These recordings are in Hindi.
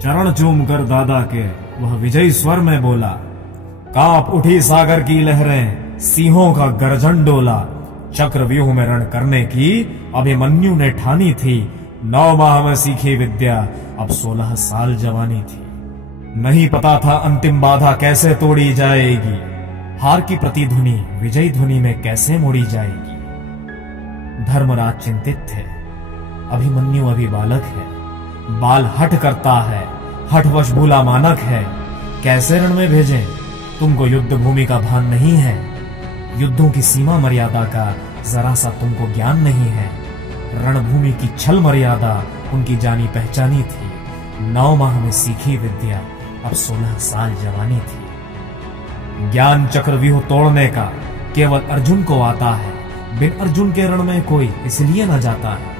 चरण चूम कर दादा के वह विजयी स्वर में बोला, कांप उठी सागर की लहरें, सिंहों का गर्जन डोला। चक्रव्यूह में रण करने की अभिमन्यु ने ठानी थी, 9 माह में सीखी विद्या, अब 16 साल जवानी थी। नहीं पता था अंतिम बाधा कैसे तोड़ी जाएगी, हार की प्रतिध्वनि विजयी ध्वनि में कैसे मोड़ी जाएगी। धर्मराज चिंतित थे, अभिमन्यु अभी बालक है, बाल हठ करता है, हठवश भूला मानक है, कैसे रण में भेजें? तुमको युद्ध भूमि का भान नहीं है, युद्धों की सीमा मर्यादा का जरा सा तुमको ज्ञान नहीं है। रणभूमि की छल मर्यादा उनकी जानी पहचानी थी, 9 माह में सीखी विद्या, अब 16 साल जवानी थी। ज्ञान चक्रव्यूह तोड़ने का केवल अर्जुन को आता है, बिन अर्जुन के रण में कोई इसलिए न जाता है।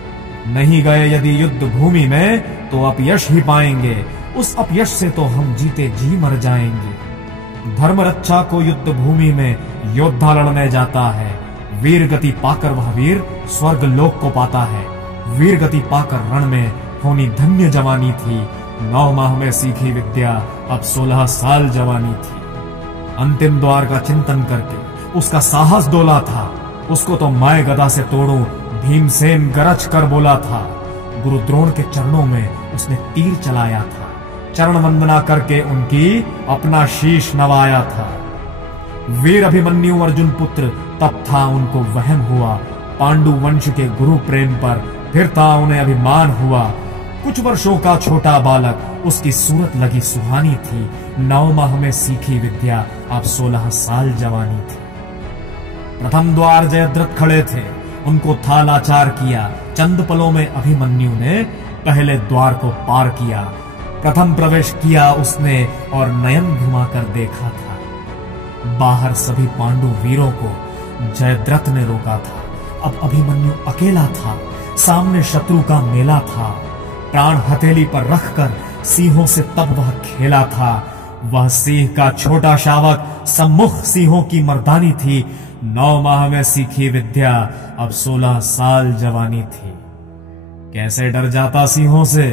नहीं गए यदि युद्ध भूमि में तो अपयश ही पाएंगे, उस अपयश से तो हम जीते जी मर जाएंगे। धर्म रक्षा को युद्ध भूमि में योद्धा लड़ने जाता है, वीर गति पाकर वह वीर स्वर्ग लोक को पाता है। वीर गति पाकर रण में होनी धन्य जवानी थी, 9 माह में सीखी विद्या, अब 16 साल जवानी थी। अंतिम द्वार का चिंतन करके उसका साहस डोला था, उसको तो मैं गदा से तोड़ूं, भीमसेन गरज कर बोला था। गुरु द्रोण के चरणों में उसने तीर चलाया था, चरण वंदना करके उनकी अपना शीश नवाया था। वीर अभिमन्यु अर्जुन पुत्र तब था उनको वहम हुआ, पांडु वंश के गुरु प्रेम पर फिर था उन्हें अभिमान हुआ। कुछ वर्षों का छोटा बालक, उसकी सूरत लगी सुहानी थी, 9 माह में सीखी विद्या, अब 16 साल जवानी थी। प्रथम द्वार जयद्रथ खड़े थे, उनको था लाचार किया, चंद पलों में अभिमन्यु ने पहले द्वार को पार किया। प्रथम प्रवेश किया उसने और नयन घुमाकर देखा था। बाहर सभी पांडु वीरों को जयद्रथ ने रोका था, अब अभिमन्यु अकेला था, सामने शत्रु का मेला था। प्राण हथेली पर रखकर सिंहों से तब वह खेला था, वह सिंह का छोटा शावक सम्मुख सिंहों की मर्दानी थी, 9 माह में सीखी विद्या, अब 16 साल जवानी थी। कैसे डर जाता सिंहों से,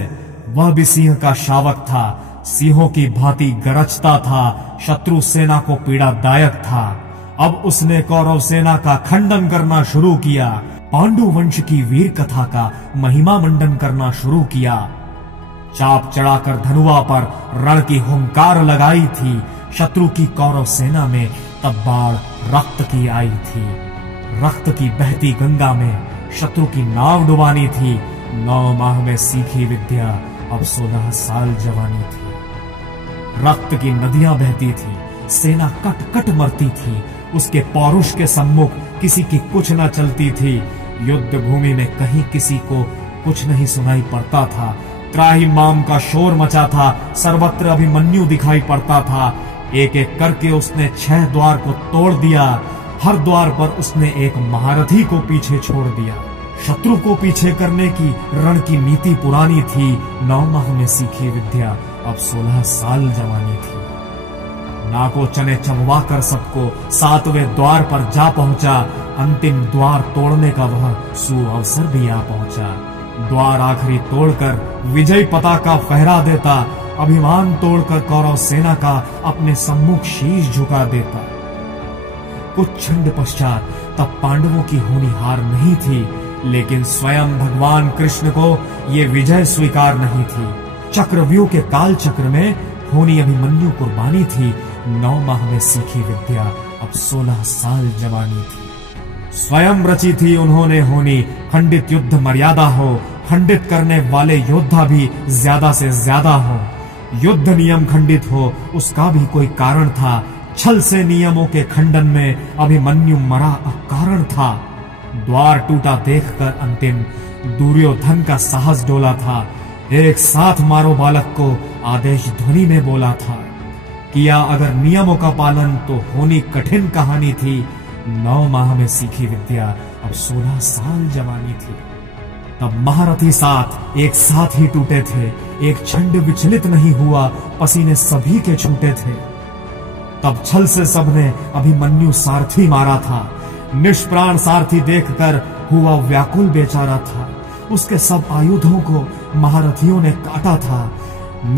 वह भी सिंह का शावक था, सिंहों की भांति गरजता था, शत्रु सेना को पीड़ादायक था। अब उसने कौरव सेना का खंडन करना शुरू किया, पांडु वंश की वीर कथा का महिमा मंडन करना शुरू किया। चाप चढ़ाकर धनुआ पर रण की हुंकार लगाई थी, शत्रु की कौरव सेना में तब बाढ़ रक्त की आई थी। रक्त की बहती गंगा में शत्रु की नाव डुबानी थी, 9 माह में सीखी विद्या, अब 16 साल जवानी थी। रक्त की नदियां बहती थी, सेना कट कट मरती थी, उसके पौरुष के सम्मुख किसी की कुछ न चलती थी। युद्ध भूमि में कहीं किसी को कुछ नहीं सुनाई पड़ता था, त्राही माम का शोर मचा था, सर्वत्र अभिमन्यु दिखाई पड़ता था। एक एक करके उसने 6 द्वार को तोड़ दिया, हर द्वार पर उसने एक महारथी को पीछे छोड़ दिया। शत्रु को पीछे करने की रण की नीति पुरानी थी, 9 माह में सीखी विद्या, अब 16 साल जवानी थी। नाको चने चबवा कर सबको 7वें द्वार पर जा पहुंचा, अंतिम द्वार तोड़ने का वह सुअवसर भी आ पहुंचा। द्वार आखिरी तोड़कर विजय पताका फहरा देता, अभिमान तोड़कर कौरव सेना का अपने सम्मुख शीश झुका देता। कुछ क्षण पश्चात तब पांडवों की होनी हार नहीं थी, लेकिन स्वयं भगवान कृष्ण को ये विजय स्वीकार नहीं थी। चक्रव्यूह के काल चक्र में होनी अभिमन्यु कुर्बानी थी, 9 माह में सीखी विद्या, अब 16 साल जवानी थी। स्वयं रची थी उन्होंने होनी, खंडित युद्ध मर्यादा हो, खंडित करने वाले योद्धा भी ज्यादा से ज्यादा हो। युद्ध नियम खंडित हो, उसका भी कोई कारण था। छल से नियमों के खंडन में अभिमन्यु मरा अकारण था। द्वार टूटा देखकर अंतिम दुर्योधन का साहस डोला था। एक साथ मारो बालक को आदेश ध्वनि में बोला था। किया अगर नियमों का पालन तो होनी कठिन कहानी थी। 9 माह में सीखी विद्या, अब 16 साल जवानी थी। तब महारथी 7 एक साथ ही टूटे थे, एक क्षण विचलित नहीं हुआ, पसीने सभी के छूटे थे। तब छल से सबने अभिमन्यु सारथी मारा था। निष्प्राण सारथी देखकर हुआ व्याकुल बेचारा था। उसके सब आयुधों को महारथियों ने काटा था।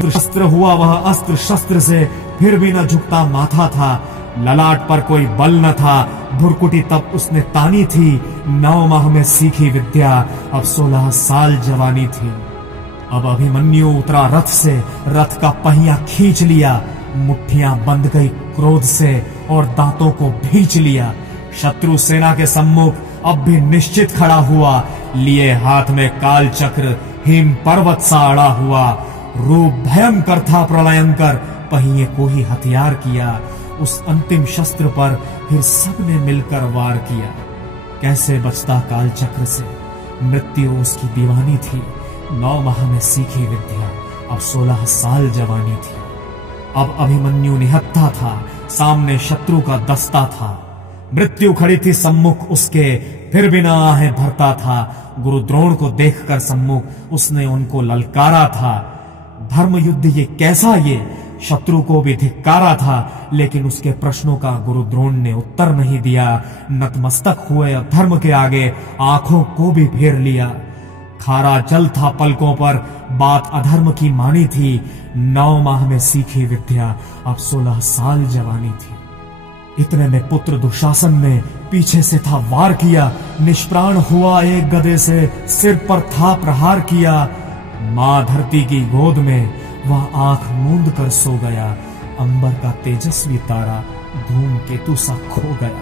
शस्त्र हुआ वह अस्त्र शस्त्र से फिर भी न झुकता माथा था। ललाट पर कोई बल न था, भुरकुटी तब उसने तानी थी। 9 माह में सीखी विद्या, अब 16 साल जवानी थी। अब अभिमन्यु उतरा रथ से, रथ का पहिया खींच लिया। मुट्ठियां बंध गई क्रोध से और दांतों को भींच लिया। शत्रु सेना के सम्मुख अब भी निश्चित खड़ा हुआ, लिए हाथ में काल चक्र हिम पर्वत सा अड़ा हुआ। रूप भयंकर था प्रलयंकर, पहिए को ही हथियार किया। उस अंतिम शस्त्र पर फिर सबने मिलकर वार किया। कैसे बचता काल चक्र से, मृत्यु उसकी दीवानी थी। 9 माह में सीखी विद्या, अब 16 साल जवानी थी। अब अभिमन्यु निहत्था था, सामने शत्रु का दस्ता था। मृत्यु खड़ी थी सम्मुख उसके, फिर भी न आहें भरता था। गुरु द्रोण को देखकर सम्मुख उसने उनको ललकारा था। धर्म युद्ध ये कैसा ये, शत्रु को भी धिक्कारा था। लेकिन उसके प्रश्नों का गुरु द्रोण ने उत्तर नहीं दिया। नतमस्तक हुए धर्म के आगे, आंखों को भी फेर लिया। खारा जल था पलकों पर, बात अधर्म की मानी थी। 9 माह में सीखी विद्या, अब 16 साल जवानी थी। इतने में पुत्र दुशासन ने पीछे से था वार किया। निष्प्राण हुआ एक गदे से, सिर पर था प्रहार किया। मां धरती की गोद में वह आंख मूंद कर सो गया। अंबर का तेजस्वी तारा धूमकेतु सा खो गया।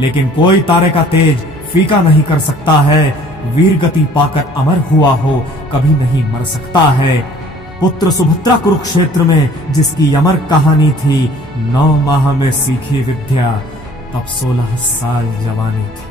लेकिन कोई तारे का तेज फीका नहीं कर सकता है। वीर गति पाकर अमर हुआ हो, कभी नहीं मर सकता है। पुत्र सुभद्रा कुरुक्षेत्र में जिसकी अमर कहानी थी। 9 माह में सीखी विद्या, तब 16 साल जवानी थी।